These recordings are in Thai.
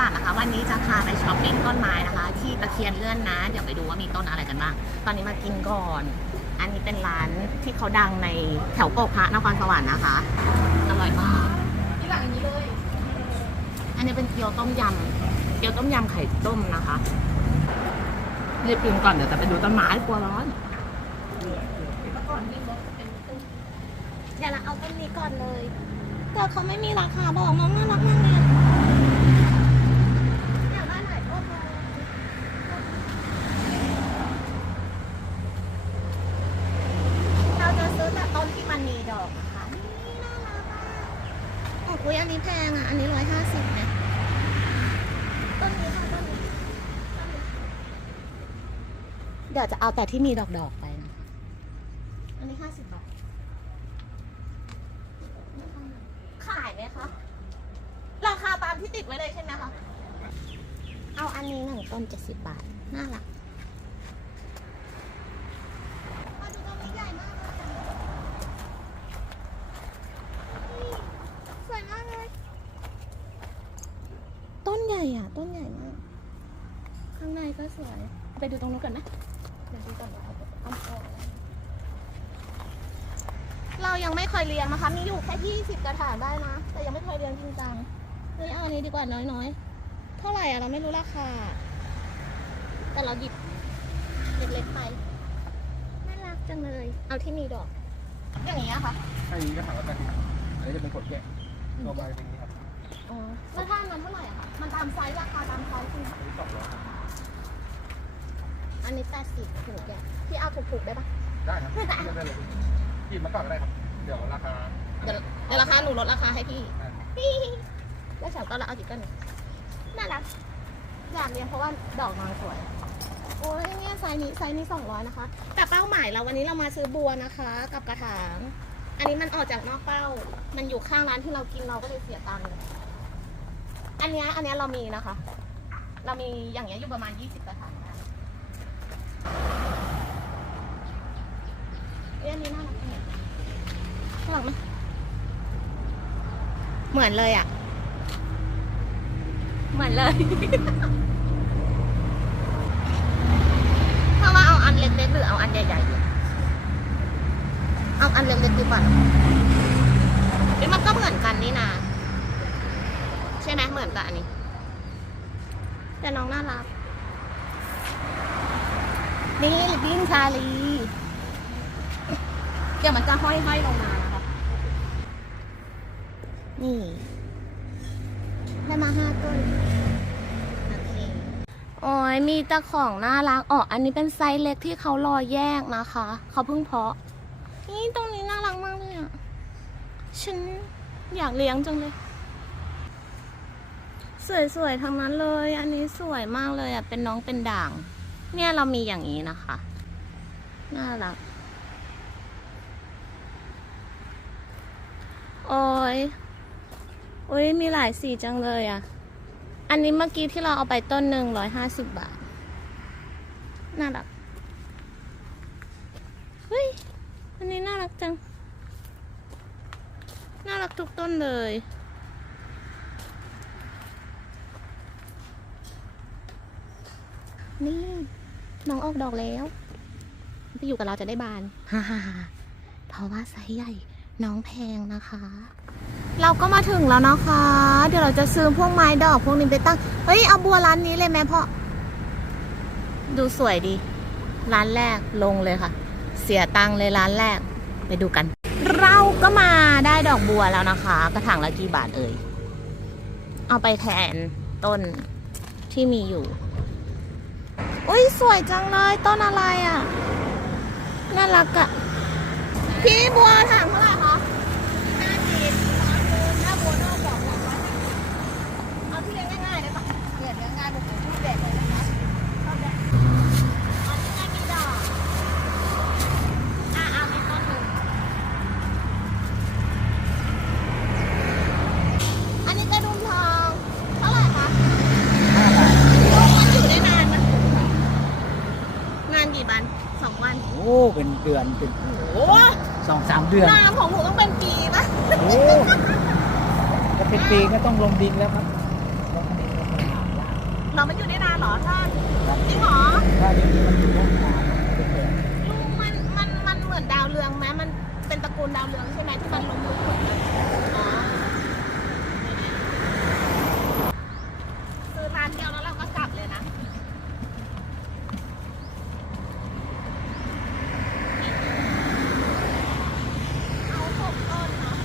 ลาดนะคะ วันนี้จะพาไปช้อปปิ้งต้นไม้นะคะ ที่ตะเคียนเลื่อนนะ เดี๋ยวไปดูว่ามีต้นอะไรกันบ้าง ตอนนี้มากินก่อน อันนี้เป็นร้านที่เขาดังในแถวโกพระนครสวรรค์นะคะ อร่อยมากที่หลังอย่างนี้เลย อันนี้เป็นเกี๊ยวต้มยำ เกี๊ยวต้มยำไข่ต้มนะคะรีบกินก่อนเดี๋ยวจะไปดูต้นไม้กลัวร้อนเดี๋ยวเราเอาต้นนี้ก่อนเลยแต่เขาไม่มีราคาบอกน้องน่ารักมากเลยากได้ไหนก็พอเราจะซื้อแต่ต้นที่มันมีดอกนะคะนี่น่ารักอะโอ้คุยอันนี้แพงอะ อันนี้ร้อยห้าสิบนะต้นนี้ค่ะต้นนี้ต้นนี้ เดี๋ยว จะเอาแต่ที่มีดอกๆไปนะคะอันนี้ห้าสิบบาท ขายไหมคะ ราคาตามที่ติดไว้เลยใช่ไหมคะ เอาอันนี้หนึ่งต้นเจ็ดสิบบาท น่ารักมาดูต้นนี้ใหญ่มากเลยนี่สวยมากเลย ต้นใหญ่อะ ต้นใหญ่มาก ข้างในก็สวย ไปดูตรงนู้นก่อนนะ เดี๋ยวดูก่อนว่าเอาเอาเอาอะไรเรา ยังไม่เคยเลี้ยงนะคะ มีอยู่แค่ที่สิบกระถางได้นะ แต่ยังไม่เคยเลี้ยงจริงจังนี่เอาอันนี้ดีกว่าน้อยๆ เท่าไหร่อะเราไม่รู้ราคา แต่เราหยิบเล็กๆไป น่ารักจังเลย เอาที่มีดอก อย่างนี้อะค่ะอันนี้ก็ถามว่าแปดสิบอันนี้จะเป็นขวดแกะตัวใบเป็นอย่างนี้ครับอ๋อแล้วถ้ามันเท่าไหร่อะคะ มันตามไซส์ราคาตามไซส์ใช่ไหมอันนี้สองร้อยอันนี้แปดสิบถึงแกะพี่เอาถูกๆได้ปะได้ครับได้ได้เลยพี่มาก่อนก็ได้ครับ เดี๋ยวราคาเดี๋ยวเดี๋ยวราคาหนูลดราคาให้พี่ได้แล้วฉันก็เอากี่ต้นน่ารักอยากเรียนเพราะว่าดอกนางสวย โอ้ยเนี่ยไซส์นี้ไซส์นี้สองร้อยนะคะแต่เป้าหมายเราวันนี้เรามาซื้อบัวนะคะ กับกระถาง อันนี้มันออกจากนอกเป้า มันอยู่ข้างร้านที่เรากินเราก็เลยเสียตังค์อันเนี้ยอันเนี้ยเรามีนะคะ เรามีอย่างเงี้ยอยู่ประมาณยี่สิบกระถางได้เอ้ยอันนี้น่ารักจังเลย น่ารักไหมเหมือนเลยอะ เหมือนเลยถ้าว่าเอาอันเล็กๆหรือเอาอันใหญ่ๆดีเอาอันเล็กๆดีกว่าเอ้ยมันก็เหมือนกันนี่นาใช่ไหมเหมือนกับอันนี้ แต่น้องน่ารักนี่บินชาลี เดี๋ยวมันจะห้อยๆลงมา นี่ ได้มาห้าต้น โอเค โอ้ยมีต่ของน่ารักอ๋ออันนี้เป็นไซส์เล็กที่เขารอแยกนะคะ เขาเพิ่งเพาะ นี่ตรงนี้น่ารักมากเลยอะ ฉันอยากเลี้ยงจังเลย สวยๆทั้งนั้นเลย อันนี้สวยมากเลยอะ เป็นน้องเป็นด่าง เนี่ยเรามีอย่างนี้นะคะ น่ารักโอ้ย อ้ยมีหลายสีจังเลยอะ อันนี้เมื่อกี้ที่เราเอาไปต้นหนึ่งร้อยห้าสิบบาท น่ารัก เฮ้ย อันนี้น่ารักจัง น่ารักทุกต้นเลย นี่ น้องออกดอกแล้วไปอยู่กับเราจะได้บาน ฮ่าฮ่าเพราะว่าไซส์ใหญ่น้องแพงนะคะ เราก็มาถึงแล้วนะคะ เดี๋ยวเราจะซื้อพวกไม้ดอกพวกนี้ไปตั้ง เฮ้ย เอาบัวร้านนี้เลยไหมพ่อ ดูสวยดี ร้านแรกลงเลยค่ะ เสียตังค์เลยร้านแรก ไปดูกัน เราก็มาได้ดอกบัวแล้วนะคะ กระถางละกี่บาทเอ่ย เอาไปแทนต้นที่มีอยู่ อุ้ยสวยจังเลยต้นอะไรอะ น่ารักอะพี่บัวถางเท่าไหร่คะ ห้าสิบร้อยคูณถ้าบัวนอกดอกร้อยห้าสิบ เอาที่เลี้ยงง่ายๆได้ปะ เนี่ยเลี้ยงง่ายเป็นรูปแบบเลยนะคะชอบแบบ เอาที่ง่ายมีดอกอะเอาไปต้นหนึ่งอันนี้กระดุมทองเท่าไหร่คะ ห้าบาท มันอยู่ได้นานไหมนานกี่วันสองวัน โอ้ เป็นเดือน เป็น โอ้ สองสาม เดือนนานของหนูต้องเป็นปีปะโอ้จะเป็นปีก็ต้องลงดินแล้วครับลงดินลงดินเราไม่อยู่ได้นานเหรอถ้าจริงเหรอถ้าเดี๋ยวนี้มันอยู่ร่องกลางเป็นแดดลุงมันมันมันเหมือนดาวเรืองไหมมันเป็นตระกูลดาวเรืองใช่ไหมที่มันลุมลุมคนกันอ๋อซื้อทานเดียวแล้วเราก็กลับเลยนะ เอาหกต้นเนาะ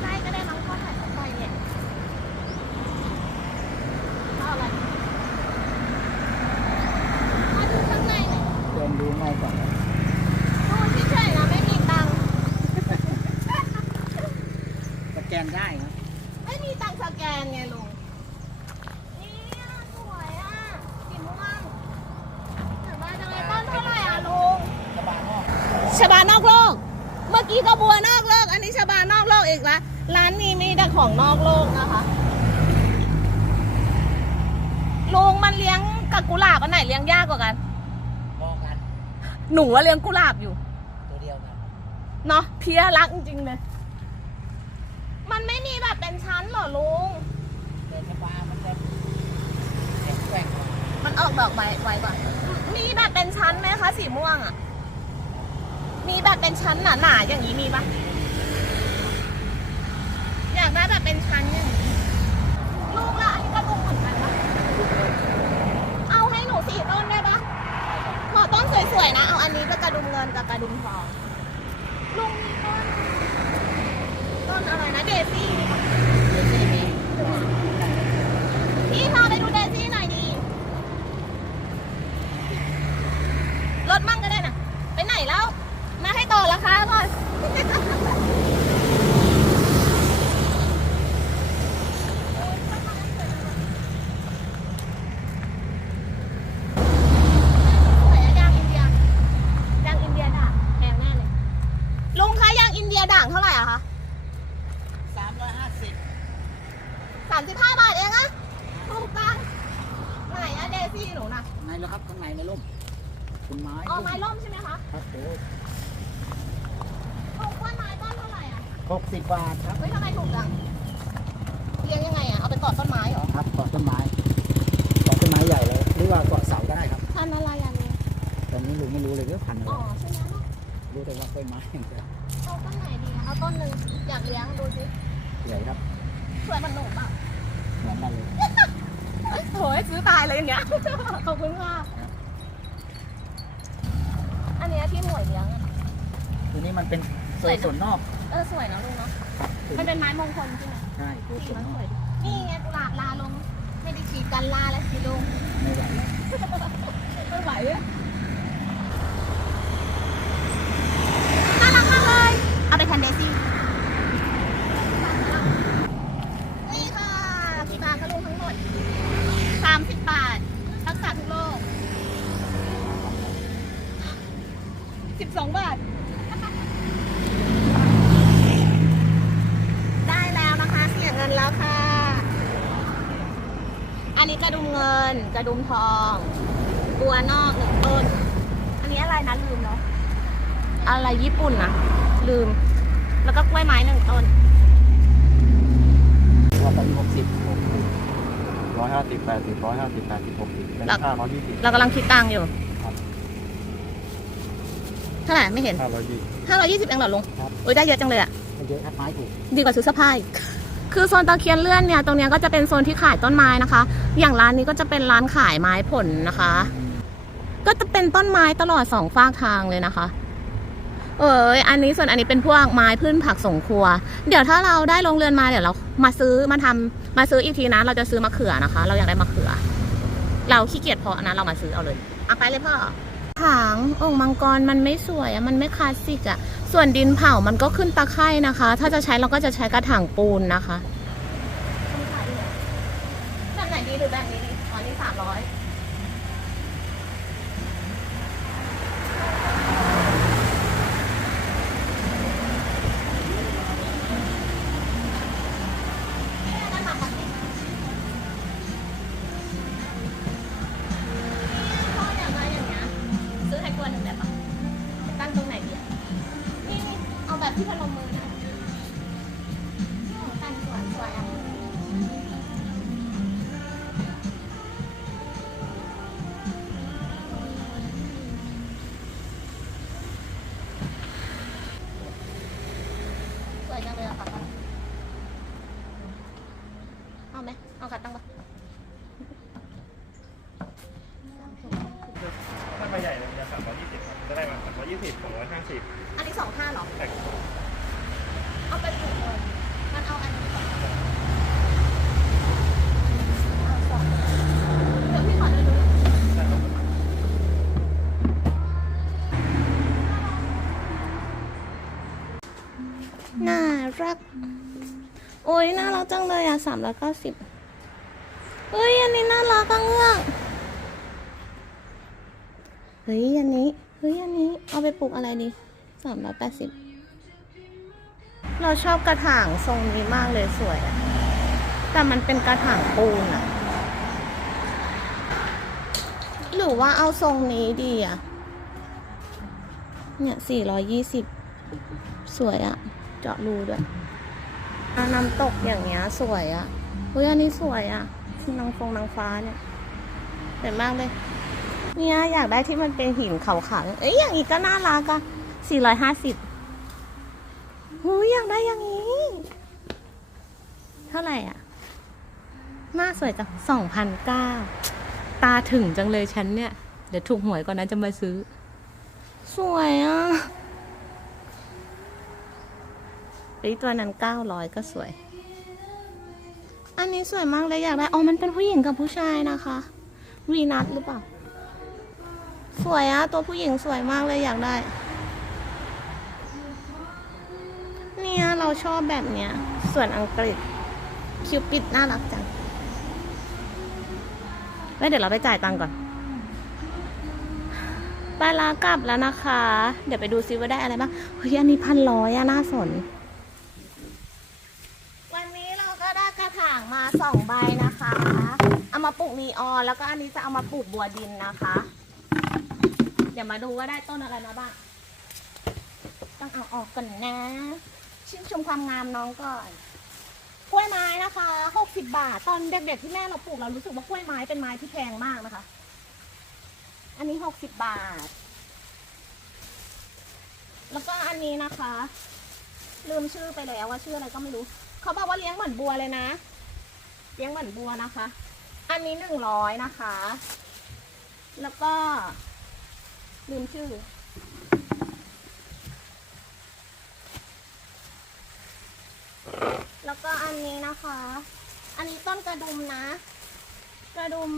ใกล้ๆก็ได้มั้งข้อถ่ายเข้าไปเนี่ยเอาอะไรมาดูข้างในหน่อย เดินดูง่ายกว่า ดูเฉยๆนะไม่มีตังค์ สแกนได้ครับ ไม่มีตังค์สแกนไงลุงนี่อะสวยอะสีม่วงสวยมากจังเลยต้นเท่าไหร่อะลุง กระบะนอก ชบานอกโลก เมื่อกี้ก็บัวนอกโลก อันนี้ชบาน อกโลกอีกละร้านนี้มีแต่ของนอกโลกนะคะลุงมันเลี้ยงกับกุหลาบอันไหนเลี้ยงยากกว่ากัน พอกัน หนูว่าเลี้ยงกุหลาบอยู่ ตัวเดียวกันเนาะเพียรักจริงๆเลยมันไม่มีแบบเป็นชั้นเหรอลุงแต่กระบะมันจะแข็งแกร่งกว่ามันออกดอกไวไวกว่ามีแบบเป็นชั้นไหมคะสีม่วงอะ มีแบบเป็นชั้นหนาๆอย่างนี้มีปะอยากได้แบบ เป็นชั้นอย่างนี้ลูกละอันนี้ก็ลุงเหมือนกันปะเอาให้หนูสี่ต้นได้ปะขอต้นสวยๆนะ เอาอันนี้ก็กระดุมเงินกับกระดุมทองลุงมีต้น ต้นอะไรนะเดซี่มีปะ เดี๋ยวนี้มี พี่พาไปดูเดซี่หน่อยดี รถมั่งก็ได้นะไปไหนแล้ว มาให้ต่อราคาก่อน สวยอะยางอินเดียยางอินเดียด่างแพงแน่เลย ลุงคะยางอินเดียด่างเท่าไหร่อะคะ สามร้อยห้าสิบ สามสิบห้าบาทเองอะถูกจังไหนอะเดซี่หนูน่ะ ในแล้วครับข้างในในร่มเป็นไม้ อ๋อไม้ร่มใช่ไหมคะ ครับโอ้ ถูกว่าไม้ต้นเท่าไหร่อะ หกสิบบาทครับ เฮ้ยทำไมถูกจังเลี้ยงยังไงอะเอาไปกอดต้นไม้เหรอ ครับเกาะต้นไม้เกาะต้นไม้ใหญ่เลยหรือว่าเกาะเสาก็ได้ครับ พันธุ์อะไรอะลุงตอนนี้ลุงไม่รู้เลยว่าพันธุ์อะไรอ๋อใช่ไหมลูกรู้แต่ว่าต้นไม้อย่างเดียวเอาต้นไหนดีอะเอาต้นหนึ่งอยากเลี้ยงดูสิใหญ่ครับสวยมันหนูเปล่าเหมือนกันเลยโอ้ยซื้อตายเลยอย่างเงี้ย ขอบคุณค่ะ อันเนี้ยที่หมวยเลี้ยงอะตัวนี้มันเป็นโซนส่วนนอก เออสวยนะลุงเนาะครับ มันเป็นไม้มงคลใช่ไหมใช่ตัวสีส่วนมันนอสกวยนี่ไงกุหลาบลาลง ไม่ได้ขีดกันลาแล้วสิลุงไม่ไหวแล้วไม่ไหวอะน่ารักมากเลย เอาไปแทนเดซี่ นี่ค่ะกี่บาทคะลุงทั้งหมดสามสิบบาท รักษาทุกโรคสิบสองบาท ได้แล้วนะคะ เสียเงินแล้วค่ะ อันนี้ก ระดุมเงิน กระดุมทองบัวนอกหนึ่งต้น อันนี้อะไรนะลืมเนาะ อะไรญี่ปุ่นนะลืม แล้วก็กล้วยไม้หนึ่งต้นว่าไปหกสิบร้อยห้าสิบแปดสิบร้อยห้าสิบแปดสิบหกสิบเป็นแล้วค่าร้อยยี่สิบเรากำลังคิดตังค์อยู่ครับเท่าไหร่ไม่เห็นค่าร้อยยี่สิบห้าร้อยยี่สิบเองเหรอลุงครับโอ้ยได้เยอะจังเลยอะไม่เยอะครับไม้ถูก ดีกว่าซื้อเสื้อผ้าอีก คือโซนตะเคียนเลื่อนเนี่ยตรงเนี้ยก็จะเป็นโซนที่ขายต้นไม้นะคะ อย่างร้านนี้ก็จะเป็นร้านขายไม้ผลนะคะ ก็จะเป็นต้นไม้ตลอดสองฝากทางเลยนะคะ เอออันนี้ส่วนอันนี้เป็นพวกไม้พื้นผักสงครัว เดี๋ยวถ้าเราได้โรงเรือนมาเดี๋ยวเรามาซื้อมาทำมาซื้ออีกทีนะเราจะซื้อมะเขือนะคะ เราอยากได้มะเขือ เราขี้เกียจเพาะนะเรามาซื้อเอาเลยเอาไปเลยพ่อ ถางองค์มังกรมันไม่สวยอะมันไม่คลาสสิกอะส่วนดินเผามันก็ขึ้นตะไคร่นะคะ ถ้าจะใช้เราก็จะใช้กระถางปูนนะคะแบบไหนดีหรือแบบนี้ดีอ๋อนี่สามร้อย โอ้ยน่ารักจังเลยอะสามร้อยเก้าสิบเฮ้ยอันนี้น่ารักอะเงือกเฮ้ยอันนี้เฮ้ยอันนี้เอาไปปลูกอะไรดีสามร้อยแปดสิบเราชอบกระถางทรงนี้มากเลยสวยแต่มันเป็นกระถางปูนอะหรือว่าเอาทรงนี้ดีอะเนี่ยสี่ร้อยี่สิบสวยอะเจาะรูด้วย น้ำตกอย่างเงี้ยสวยอะเฮ้ยอันนี้สวยอะนางฟงนางฟ้าเนี่ยสวยมากเลย เนี่ยอยากได้ที่มันเป็นหินขาวๆ เอ้ยอย่างนี้ก็น่ารักอะสี่ร้อยห้าสิบหูยอยากได้อย่างนี้ เท่าไหร่อะ หน้าสวยจังสองพันเก้าตาถึงจังเลยฉันเนี่ย เดี๋ยวถูกหวยก่อนนะจะมาซื้อ สวยอะ อ้ตัวนั้นเก้าร้อยก็สวย อันนี้สวยมากเลยอยากได้ อ๋อ มันเป็นผู้หญิงกับผู้ชายนะคะวีนัทหรือเปล่า สวยอะตัวผู้หญิงสวยมากเลยอยากได้ เนี่ยเราชอบแบบเนี้ย ส่วนอังกฤษ คิวปิดน่ารักจัง แล้วเดี๋ยวเราไปจ่ายตังค์ก่อนไปลากลับแล้วนะคะ เดี๋ยวไปดูซิว่าได้อะไรบ้าง เฮ้ย อันนี้พันร้อยอะน่าสนนี้เราก็ได้กระถางมา สองใบนะคะ เอามาปลูกนีออนแล้วก็อันนี้จะเอามาปลูกบัวดินนะคะ เดี๋ยวมาดูว่าได้ต้นอะไรมาบ้าง ต้องเอาออกก่อนนะ ชื่นชมความงามน้องก่อนกล้วยไม้นะคะหกสิบบาท ตอนเด็กๆที่แม่เราปลูกเรารู้สึกว่ากล้วยไม้เป็นไม้ที่แพงมากนะคะ อันนี้หกสิบบาท แล้วก็อันนี้นะคะ ลืมชื่อไปแล้วว่าชื่ออะไรก็ไม่รู้ เขาบอกว่าเลี้ยงเหมือนบัวเลยนะ เลี้ยงเหมือนบัวนะคะ อันนี้หนึ่งร้อยนะคะ แล้วก็ ลืมชื่อ แล้วก็อันนี้นะคะ อันนี้ต้นกระดุมนะ กระดุม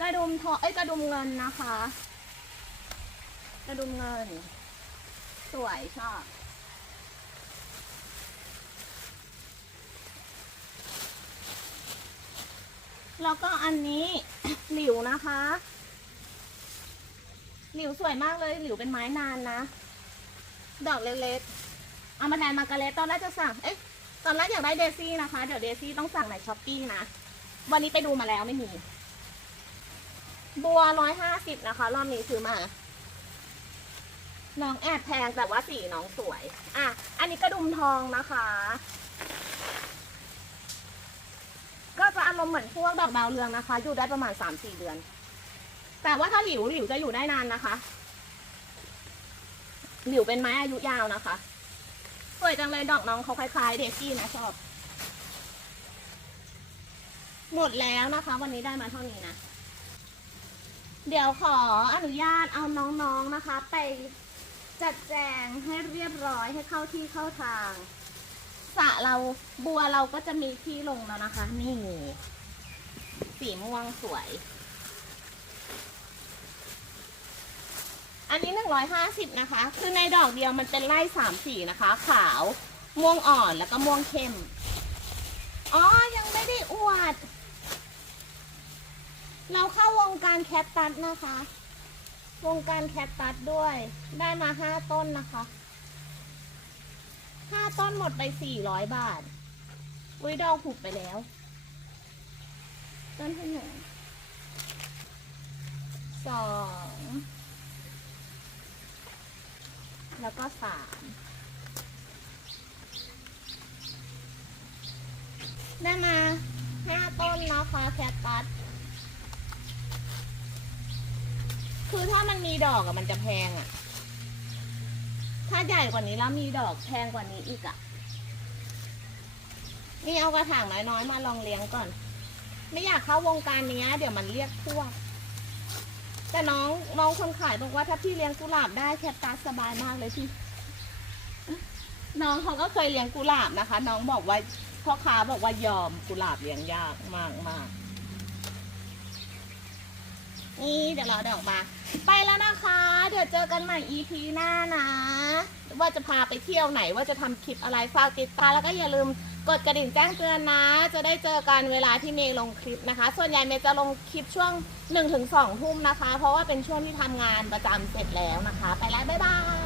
กระดุมทอเอ้ยกระดุมเงินนะคะ กระดุมเงิน สวยชอบ แล้วก็อันนี้หลิวนะคะ หลิวสวยมากเลยหลิวเป็นไม้นานนะ ดอกเล็กๆ เอามาแทนมาการ์เล็ตตอนแรกจะสั่ง เอ๊ะ ตอนแรกอยากได้เดซี่นะคะ เดี๋ยวเดซี่ต้องสั่งในช้อปปี้นะ วันนี้ไปดูมาแล้วไม่มี บัวร้อยห้าสิบนะคะ รอบนี้ซื้อมา น้องแอบแพงแต่ว่าสีน้องสวย อะ อันนี้กระดุมทองนะคะ ก็จะอารมณ์เหมือนพวกดอกดาวเรืองนะคะ อยู่ได้ประมาณสามสี่เดือน แต่ว่าถ้าหลิวหลิวจะอยู่ได้นานนะคะ หลิวเป็นไม้อายุยาวนะคะ สวยจังเลยดอกน้องเขาคล้ายๆ เดซี่นะชอบ หมดแล้วนะคะ วันนี้ได้มาเท่านี้นะ เดี๋ยวขออนุญาตเอาน้องๆนะคะ ไปจัดแจงให้เรียบร้อยให้เข้าที่เข้าทาง สระเราบัวเราก็จะมีที่ลงแล้วนะคะ นี่ สีม่วงสวย อันนี้หนึ่งร้อยห้าสิบนะคะ คือในดอกเดียวมันเป็นไล่สามสีนะคะ ขาวม่วงอ่อนแล้วก็ม่วงเข้ม อ๋อ ยังไม่ได้อวด เราเข้าวงการแคปตัสนะคะ วงการแคปตัสด้วย ได้มาห้าต้นนะคะ ห้าต้นหมดไปสี่ร้อยบาท อุ้ยดอกหุบไปแล้ว ต้นที่หนึ่งสองแล้วก็สามได้มาห้าต้นนะคะแคคตัสคือถ้ามันมีดอกอะมันจะแพงอะ ถ้าใหญ่กว่านี้แล้วมีดอกแพงกว่านี้อีกอะนี่เอากระถางน้อยๆมาลองเลี้ยงก่อน ไม่อยากเข้าวงการเนี้ย เดี๋ยวมันเรียกพวก แต่น้องน้องคนขายบอกว่าถ้าพี่เลี้ยงกุหลาบได้แคปตัสสบายมากเลยพี่ น้องเขาก็เคยเลี้ยงกุหลาบนะคะ น้องบอกว่าพ่อค้าบอกว่ายอมกุหลาบเลี้ยงยากมากมากนี่เดี๋ยวเราเดินออกมา ไปแล้วนะคะ เดี๋ยวเจอกันใหม่ EP หน้านะ ว่าจะพาไปเที่ยวไหนว่าจะทำคลิปอะไรฝากติดตามแล้วก็อย่าลืมกดกระดิ่งแจ้งเตือนนะ จะได้เจอกันเวลาที่เมย์ลงคลิปนะคะ ส่วนใหญ่เมย์จะลงคลิปช่วง 1-2 ทุ่มนะคะ เพราะว่าเป็นช่วงที่ทำงานประจำเสร็จแล้วนะคะ ไปแล้วบ๊ายบาย